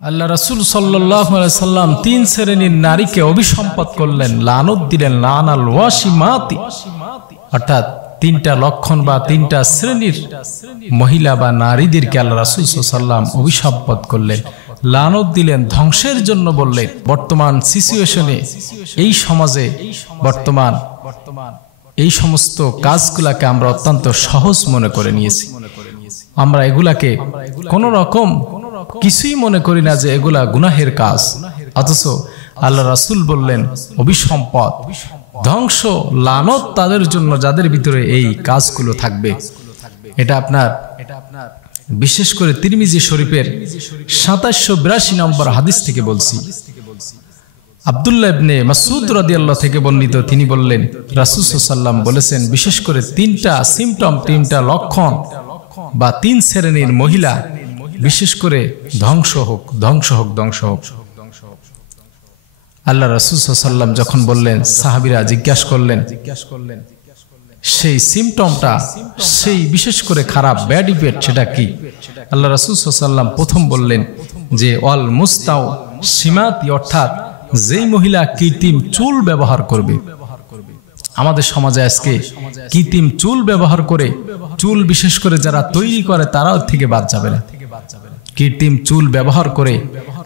আল্লাহ রাসূল সাল্লাল্লাহু আলাইহি সাল্লাম তিন শ্রেণীর নারীকে অভিসম্পাত করলেন, লানত দিলেন, লানাল ওয়াসিমাতি, অর্থাৎ তিনটা লক্ষণ বা তিনটা শ্রেণীর মহিলা বা নারীদেরকে আল্লাহ রাসূল সাল্লাল্লাহু আলাইহি সাল্লাম অভিসম্পাত করলেন, লানত দিলেন, ধ্বংসের জন্য বললেন। বর্তমান সিচুয়েশনে এই সমাজে বর্তমান এই সমস্ত কাজগুলাকে আমরা অত্যন্ত সহজ মনে করে নিয়েছি। আমরা এগুলাকে কোন রকম কিছুই মনে করি না যে এগুলা গুনাহের কাজ, অথচ আল্লাহ রাসূল বললেন অভিসম্পদ, ধ্বংস, লানত তাদের জন্য যাদের ভিতরে এই কাজগুলো থাকবে। এটা আপনার বিশেষ করে তিরমিজি শরীফের 2782 নম্বর হাদিস থেকে বলছি। আব্দুল্লাহ ইবনে মাসউদ রাদিয়াল্লাহু থেকে বর্ণিত, তিনি বললেন রাসূল সাল্লাল্লাহু আলাইহি সাল্লাম বলেছেন, বিশেষ করে তিনটা সিম্পটম, তিনটা লক্ষণ বা তিন শ্রেণীর মহিলা বিশেষ করে ধ্বংস হোক, ধ্বংস হোক, ধ্বংস হোক। আল্লাহ রাসূল সাল্লাল্লাহু আলাইহি সাল্লাম যখন বললেন, সাহাবীরা জিজ্ঞাসা করলেন সেই সিম্পটমটা, সেই বিশেষ করে খারাপ ব্যাড ইফেক্ট সেটা কি? আল্লাহ রাসূল সাল্লাল্লাহু আলাইহি সাল্লাম প্রথম বললেন যে ওয়াল মুস্তাও সিমাতি, অর্থাৎ যেই মহিলা কৃত্রিম চুল ব্যবহার করবে। আমাদের সমাজে আজকে কৃত্রিম চুল ব্যবহার করে, চুল বিশেষ করে যারা তৈরি করে তারাও থেকে বাদ যাবে না। কৃত্রিম চুল ব্যবহার করে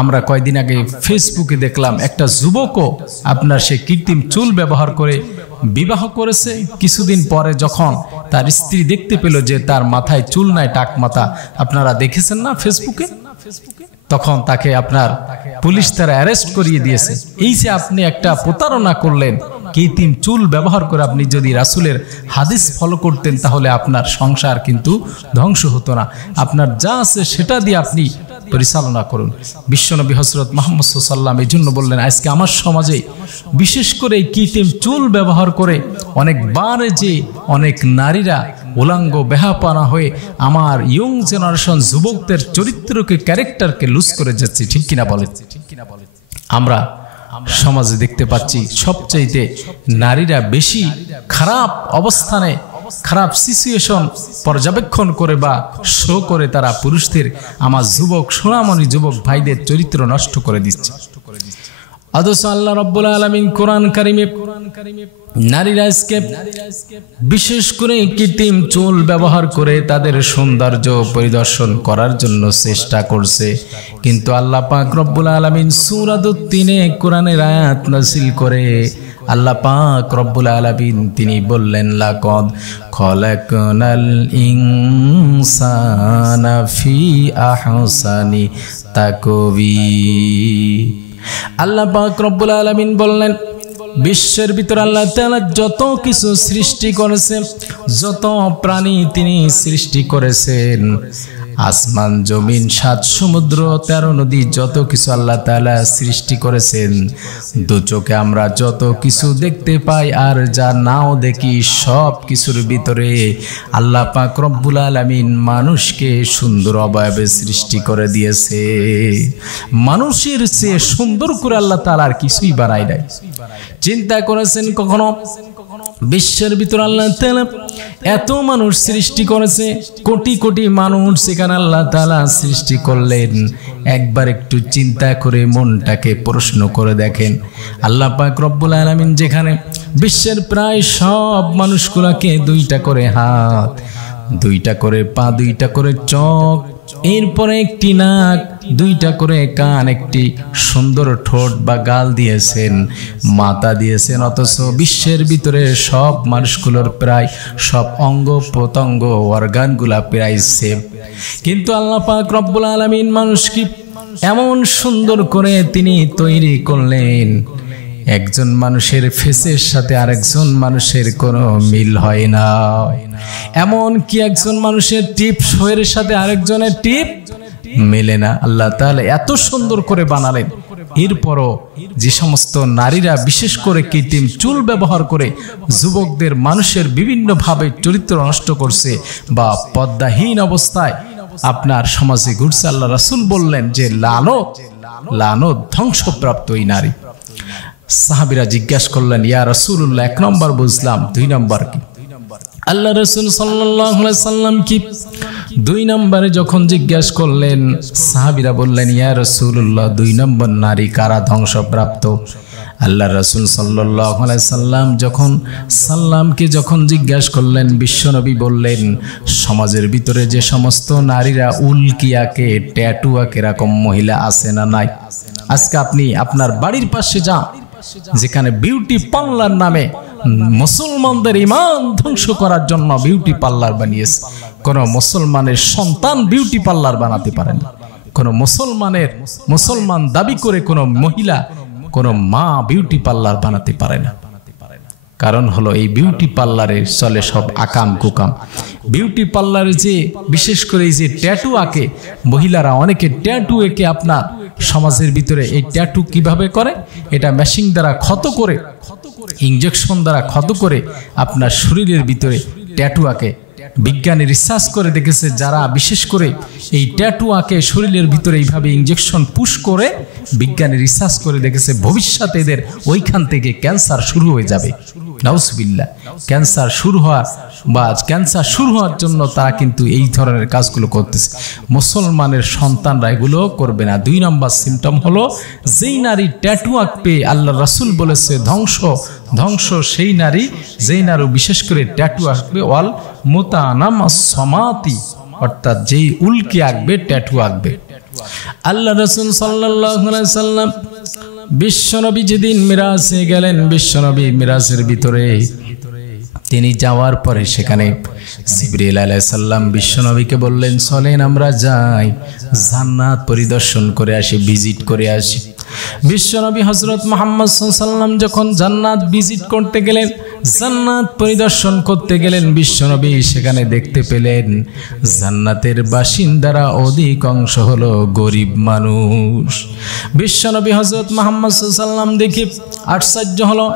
আমরা কয়েকদিন আগে ফেসবুকে দেখলাম একটা যুবকও আপনার সে কৃত্রিম চুল ব্যবহার করে বিবাহ করেছে। কিছুদিন পরে যখন তার স্ত্রী দেখতে পেল যে তার মাথায় চুল নাই, টাক মাথা, আপনারা দেখেছেন না ফেসবুকে, তখন তাকে আপনার পুলিশ তারা অ্যারেস্ট করিয়ে দিয়েছে। এই যে আপনি একটা প্রতারণা করলেন, কৃত্রিম চুল ব্যবহার করে আপনি যদি রাসূলের হাদিস ফলো করতেন তাহলে আপনার সংসার কিন্তু ধ্বংস হতো না। আপনার যা আছে সেটা দিয়ে আপনি পরিচালনা করুন। বিশ্বনবী হযরত মুহাম্মদ সাল্লাল্লাহু আলাইহি ওয়াসাল্লাম এই জন্য বললেন, আজকে আমার সমাজে বিশেষ করে এই কৃত্রিম চুল ব্যবহার করে অনেকবার যে অনেক নারীরা উলাঙ্গ বেহাপানা হয়ে আমার ইয়ং জেনারেশন যুবকদের চরিত্রকে, ক্যারেক্টারকে লুজ করে যাচ্ছে, ঠিক কিনা বলেন? আমরা সমাজে দেখতে পাচ্ছি সবচাইতে নারীরা বেশি খারাপ অবস্থানে, খারাপ সিচুয়েশন পর্যবেক্ষণ করে বা শো করে তারা পুরুষদের, আমার যুবক সোনামণি যুবক ভাইদের চরিত্র নষ্ট করে দিচ্ছে। অথচ আল্লাহ রাব্বুল আলামিন কোরআন কারিমে নারীরা আজকে বিশেষ করে কৃত্রিম চুল ব্যবহার করে তাদের সৌন্দর্য পরিদর্শন করার জন্য চেষ্টা করছে, কিন্তু আল্লাহ পাক রব্বুল আলামিন সূরা তিনে কোরআনের আয়াত নাযিল করে আল্লাহ পাক রব্বুল আলামিন তিনি বললেন, লাকাদ খলাকনাল ইনসানা ফি আহসানি তাকওয়িম। আল্লাহ পাক রব্বুল আলামিন বললেন, বিশ্বের ভিতর আল্লাহ তাআলা যত কিছু সৃষ্টি করেছেন, যত প্রাণী তিনি সৃষ্টি করেছেন, আসমান জমিন 7 সমুদ্র 13 নদী, যত কিছু আল্লাহ তাআলা সৃষ্টি করেছেন, দু চোখে আমরা যত কিছু দেখতে পাই আর যা নাও দেখি, সব কিছুর ভিতরে আল্লাহ পাক রব্বুল আলামিন মানুষকে সুন্দর অবয়বে সৃষ্টি করে দিয়েছে। মানুষের চেয়ে সুন্দর করে আল্লাহ তাআলা আর কিছুই বানায় নাই। চিন্তা করেছেন কখনো বিশ্বের ভিতর আল্লাহ তাআলা এত মানুষ সৃষ্টি করেছে, কোটি কোটি মানুষ সেখানে আল্লাহ তাআলা সৃষ্টি করলেন। একবার একটু চিন্তা করে মনটাকে প্রশ্ন করে দেখেন, আল্লাহ পাক রব্বুল আলামিন যেখানে বিশ্বের প্রায় সব মানুষগুলোকে 2টা করে হাত, 2টা করে পা, 2টা করে চোখ, এরপরে একটি নাক, 2টা করে কান, একটি সুন্দর ঠোঁট বা গাল দিয়েছেন, মাথা দিয়েছেন, অথচ বিশ্বের ভিতরে সব মানুষগুলোর প্রায় সব অঙ্গ প্রত্যঙ্গ অর্গানগুলা প্রায় সেম, কিন্তু আল্লাহ পাক রব্বুল আলামিন মানুষকে এমন সুন্দর করে তিনি তৈরি করলেন, একজন মানুষের ফেসের সাথে আরেকজন মানুষের কোনো মিল হয় না। এমন কি একজন মানুষের টিপ শোয়ের সাথে আরেকজনের টিপ মেলে না। আল্লাহ তাআলা এত সুন্দর করে বানালেন, এরপরও যে সমস্ত নারীরা বিশেষ করে কৃত্রিম চুল ব্যবহার করে যুবকদের, মানুষের বিভিন্নভাবে চরিত্র নষ্ট করছে বা পর্দাহীন অবস্থায় আপনার সমাজে ঘুরছে, আল্লাহ রাসূল বললেন যে লানত, লানত, ধ্বংসপ্রাপ্ত এই নারী। সাহাবীরা জিজ্ঞাসা করলেন, ইয়া রাসূলুল্লাহ, 1 নম্বর বুঝলাম, 2 নম্বর কি? আল্লাহ রাসূল সাল্লাল্লাহু আলাইহি সাল্লাম কি 2 নম্বরে যখন জিজ্ঞাসা করলেন সাহাবীরা বললেন ইয়া রাসূলুল্লাহ 2 নম্বর নারী কারা ধ্বংসপ্রাপ্ত? আল্লাহ রাসূল সাল্লাল্লাহু আলাইহি সাল্লাম যখন জিজ্ঞাসা করলেন বিশ্বনবী বললেন সমাজের ভিতরে যে সমস্ত নারীরা উল্কিয়াকে ট্যাটুয়াকে এরকম মহিলা আছে না নাই? আজকে আপনি আপনার বাড়ির পাশে যান, যেখানে বিউটি পার্লার নামে মুসলমানদের ঈমান ধ্বংস করার জন্য বিউটি পার্লার বানিয়েছে। কোন মুসলমানের সন্তান বিউটি পার্লার বানাতে পারে না। কোন মুসলমান দাবি করে কোন মহিলা, কোন মা বিউটি পার্লার বানাতে পারে না। কারণ হলো এই বিউটি পার্লারে চলে সব আকাম কুকাম। বিউটি পার্লারে যে বিশেষ করে এই যে ট্যাটু আঁকে মহিলারা, অনেকে ট্যাটু এঁকে আপনার সমাজের ভিতরে এই ট্যাটু কিভাবে করে, এটা মেশিন দ্বারা ক্ষত করে, ইনজেকশন দ্বারা ক্ষত করে আপনার শরীরের ভিতরে ট্যাটু আঁকে। বিজ্ঞানী রিসার্চ করে দেখেছে যারা বিশেষ করে এই ট্যাটু আঁকে শরীরের ভিতরে এইভাবে ইনজেকশন পুশ করে, বিজ্ঞানী রিসার্চ করে দেখেছে ভবিষ্যতে এদের ওইখান থেকে ক্যান্সার শুরু হয়ে যাবে। নাউজুবিল্লাহ। ক্যান্সার শুরু হওয়ার জন্য তারা কিন্তু এই ধরনের কাজগুলো করতেছে। মুসলমানের সন্তানরা এগুলো করবে না। 2 নম্বর সিমটম হলো যেই নারী ট্যাটু আঁকবে, আল্লাহ রাসূল বলেছে ধ্বংস সেই নারী যেই নারী বিশেষ করে ট্যাটু আঁকবে, ওয়াল মুতানাম সমাতি, অর্থাৎ যেই উল্কি আঁকবে, ট্যাটু আঁকবে। আল্লাহ রাসূল সাল্লাল্লাহু আলাইহি সাল্লাম বিশ্বনবী যেদিন মিরাজে গেলেন, বিশ্বনবী মিরাজের ভিতরে তিনি যাওয়ার পরে সেখানে জিবরিল আলাইহিস সালাম বিশ্বনবীকে বললেন চলেন আমরা যাই জান্নাত পরিদর্শন করে আসি, ভিজিট করে আসি। বিশ্বনবী হযরত মুহাম্মদ সাল্লাল্লাহু আলাইহি সাল্লাম যখন জান্নাত ভিজিট করতে গেলেন, জান্নাত পরিদর্শন করতে গেলেন, বিশ্বনবী সেখানে দেখতে পেলেন জান্নাতের বাসিন্দারা অধিকাংশ হলো গরিব মানুষ। বিশ্বনবী হযরত মুহাম্মদ সাল্লাল্লাহু আলাইহি সাল্লাম দেখে আশ্চর্য হলো,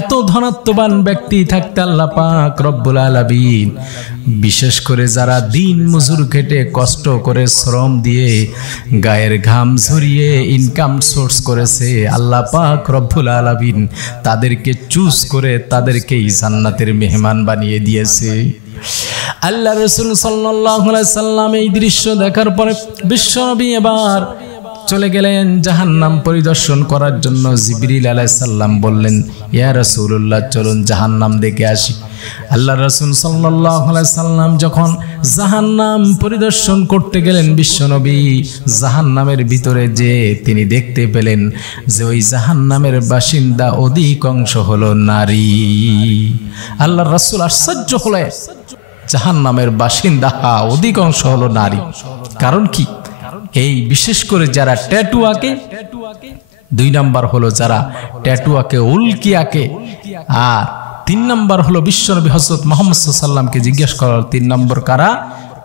এত ধনাত্মবান ব্যক্তি থাকতে আল্লাহ পাক রব্বুল আলামিন বিশেষ করে যারা দিন মজুর খেটে কষ্ট করে শ্রম দিয়ে গায়ের ঘাম ঝরিয়ে ইনকাম সোর্স করেছে, আল্লাহ পাক রব্বুল আলামিন তাদেরকে চুজ করে তাদেরকে জান্নাতের মেহমান বানিয়ে দিয়েছে। আল্লাহ রাসূল সাল্লাল্লাহু আলাইহি সাল্লাম এই দৃশ্য দেখার পরে বিশ্বনবী এবার চলে গেলেন জাহান্নাম পরিদর্শন করার জন্য। জিবরিল আলাইহিস সালাম বললেন ইয়া রাসূলুল্লাহ চলুন জাহান্নাম দেখে আসি। আল্লাহ রাসূল সাল্লাল্লাহু আলাইহি সাল্লাম যখন জাহান্নাম পরিদর্শন করতে গেলেন, বিশ্বনবী জাহান্নামের ভিতরে যে তিনি দেখতে পেলেন যে ওই জাহান্নামের বাসিন্দা অধিকাংশ হলো নারী। আল্লাহ রাসূল আশ্চর্য হলেন, জাহান্নামের বাসিন্দা অধিকাংশ হলো নারী। কারণ কি? এই বিশেষ করে যারা ট্যাটু আঁকে, 2 নম্বর হলো যারা ট্যাটু আঁকে, উল্কি আঁকে, আর 3 নম্বর হলো বিশ্বনবী হযরত মুহাম্মদ সাল্লাল্লাহু আলাইহি সাল্লামকে জিজ্ঞেস করা 3 নম্বর কারা?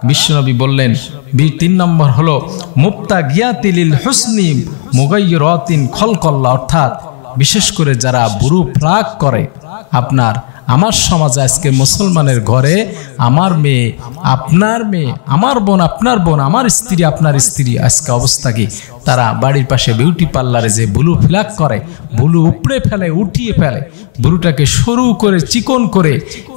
বিশ্বনবী বললেন 3 নম্বর হলো মুবতাগিয়াতিল হুসনি মুগায়্য়িরাতিন খলকল্লাহ, অর্থাৎ বিশেষ করে যারা বুরু ফ্রাক করে। আমার সমাজে আজকে মুসলমানের ঘরে আমার মেয়ে, আপনার মেয়ে, আমার বোন, আপনার বোন, আমার স্ত্রী, আপনার স্ত্রী, আজকে অবস্থা কি? তারা বাড়ির পাশে বিউটি পার্লারে যে বুলু ফ্ল্যাক করে, বুলু উপড়ে ফেলে, উঠিয়ে ফেলে, বুলুটাকে সরু করে চিকন করে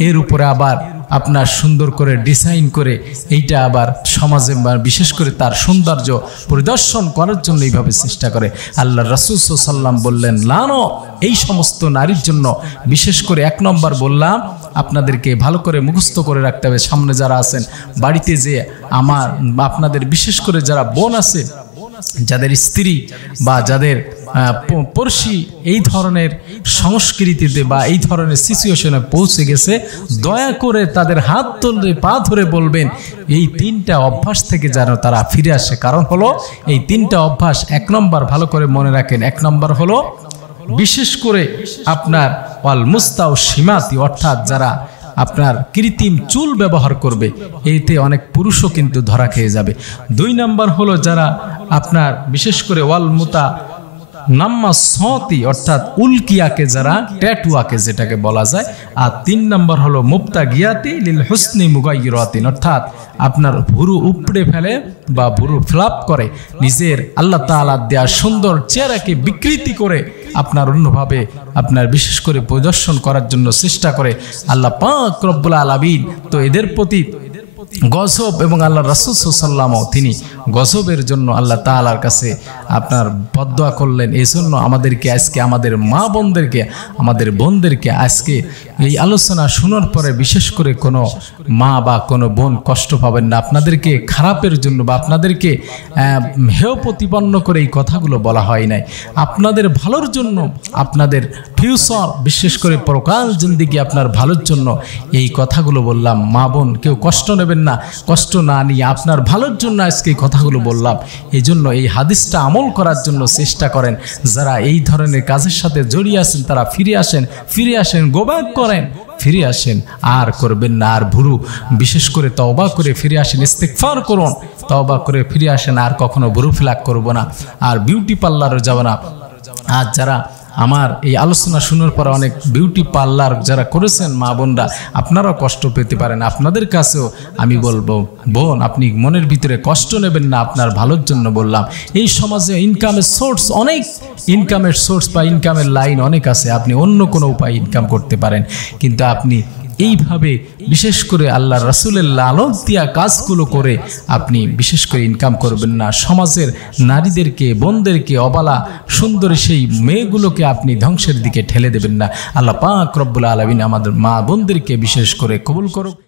এর উপরে আবার আপনার সুন্দর করে ডিজাইন করে এইটা আবার সমাজে বিশেষ করে তার সৌন্দর্য পরিদর্শন করার জন্য এইভাবে চেষ্টা করে। আল্লাহ রাসূল সাল্লাল্লাহু আলাইহি সাল্লাম বললেন লানত এই সমস্ত নারীর জন্য। বিশেষ করে 1 নম্বর বললাম আপনাদেরকে ভালো করে মুখস্থ করে রাখতে হবে। সামনে যারা আছেন বাড়িতে যে আপনাদের বিশেষ করে যারা বোন আছে, যাদের স্ত্রী বা যাদের পড়শি এই ধরনের সংস্কৃতিতে বা এই ধরনের সিচুয়েশনে পৌঁছে গেছে, দয়া করে তাদের হাত ধরে পা ধরে বলবেন এই 3টা অভ্যাস থেকে যেন তারা ফিরে আসে। কারণ হলো এই 3টা অভ্যাস 1 নম্বর ভালো করে মনে রাখেন। 1 নম্বর হলো বিশেষ করে আপনার ওয়াল মুস্তাও সীমাতি, অর্থাৎ যারা আপনার কৃত্রিম চুল ব্যবহার করবে, এইতে অনেক পুরুষও কিন্তু ধরা খেয়ে যাবে। 2 নম্বর হলো যারা আপনার বিশেষ করে ওয়াল মুতা নাম্মা সতি, অর্থাৎ উল্কিয়াকে যারা ট্যাটু আঁকে যেটাকে বলা যায়। আর 3 নম্বর হলো মুবতাগিয়াতি লিল হুসনি মুগায়্য়িরাতিন, অর্থাৎ আপনার ভুরু উপড়ে ফেলে বা ভুরু ফ্লাপ করে, নিজের আল্লাহ তাআলা দেয়া সুন্দর চেহারাকে বিকৃতি করে আপনার অন্যভাবে আপনার বিশেষ করে প্রদর্শন করার জন্য চেষ্টা করে। আল্লাহ পাক রব্বুল আলামিন তো এদের প্রতি গজব এবং আল্লাহ রাসূল সাল্লাল্লাহু তিনি গজবের জন্য আল্লাহ তাআলার কাছে আপনার বদদোয়া করলেন। এই জন্য আমাদেরকে আজকে আমাদের মা বোনদেরকে আমাদের বোনদেরকে আজকে এই আলোচনা শোনার পরে বিশেষ করে কোনো মা বা কোনো বোন কষ্ট পাবেন না। আপনাদেরকে খারাপের জন্য বা আপনাদেরকে হেয় প্রতিপন্ন করে এই কথাগুলো বলা হয় নাই, আপনাদের ভালোর জন্য, আপনাদের ফিউচার বিশেষ করে পরকাল জিন্দেগি আপনার ভালোর জন্য এই কথাগুলো বললাম। মা বোন কেউ কষ্ট নেবেন না, কষ্ট না নিয়ে আপনার ভালোর জন্য আজকে এই কথাগুলো বললাম। এই জন্য এই হাদিসটা আমল করার জন্য চেষ্টা করেন। যারা এই ধরনের কাজের সাথে জড়িয়ে আছেন তারা ফিরে আসেন, গো ব্যাক করেন, ফিরে আসেন, আর করবেন না। আর ভুরু বিশেষ করে তওবা করে ফিরে আসেন, ইস্তেগফার করুন, তওবা করে ফিরে আসেন, আর কখনো ভুরু ফিলাক করবো না, আর বিউটি পার্লারও যাব না। আর যারা আমার এই আলোচনা শোনার পর অনেক বিউটি পার্লার যারা করেছেন মা বোনরা, আপনারাও কষ্ট পেতে পারেন। আপনাদের কাছেও আমি বলবো, বোন আপনি মনের ভিতরে কষ্ট নেবেন না, আপনার ভালোর জন্য বললাম। এই সমাজে ইনকামের সোর্স অনেক, ইনকামের সোর্স বা ইনকামের লাইন অনেক আছে, আপনি অন্য কোনো উপায় ইনকাম করতে পারেন, কিন্তু আপনি এইভাবে বিশেষ করে আল্লাহ রাসূলের লানত দিয়া কাজগুলো করে আপনি বিশেষ করে ইনকাম করবেন না। সমাজের নারীদেরকে, বোনদেরকে, অবালা সুন্দরী সেই মেয়েগুলোকে আপনি ধ্বংসের দিকে ঠেলে দেবেন না। আল্লাহ পাক রব্বুল আলামিন আমাদের মা বোনদেরকে বিশেষ করে কবুল করুক।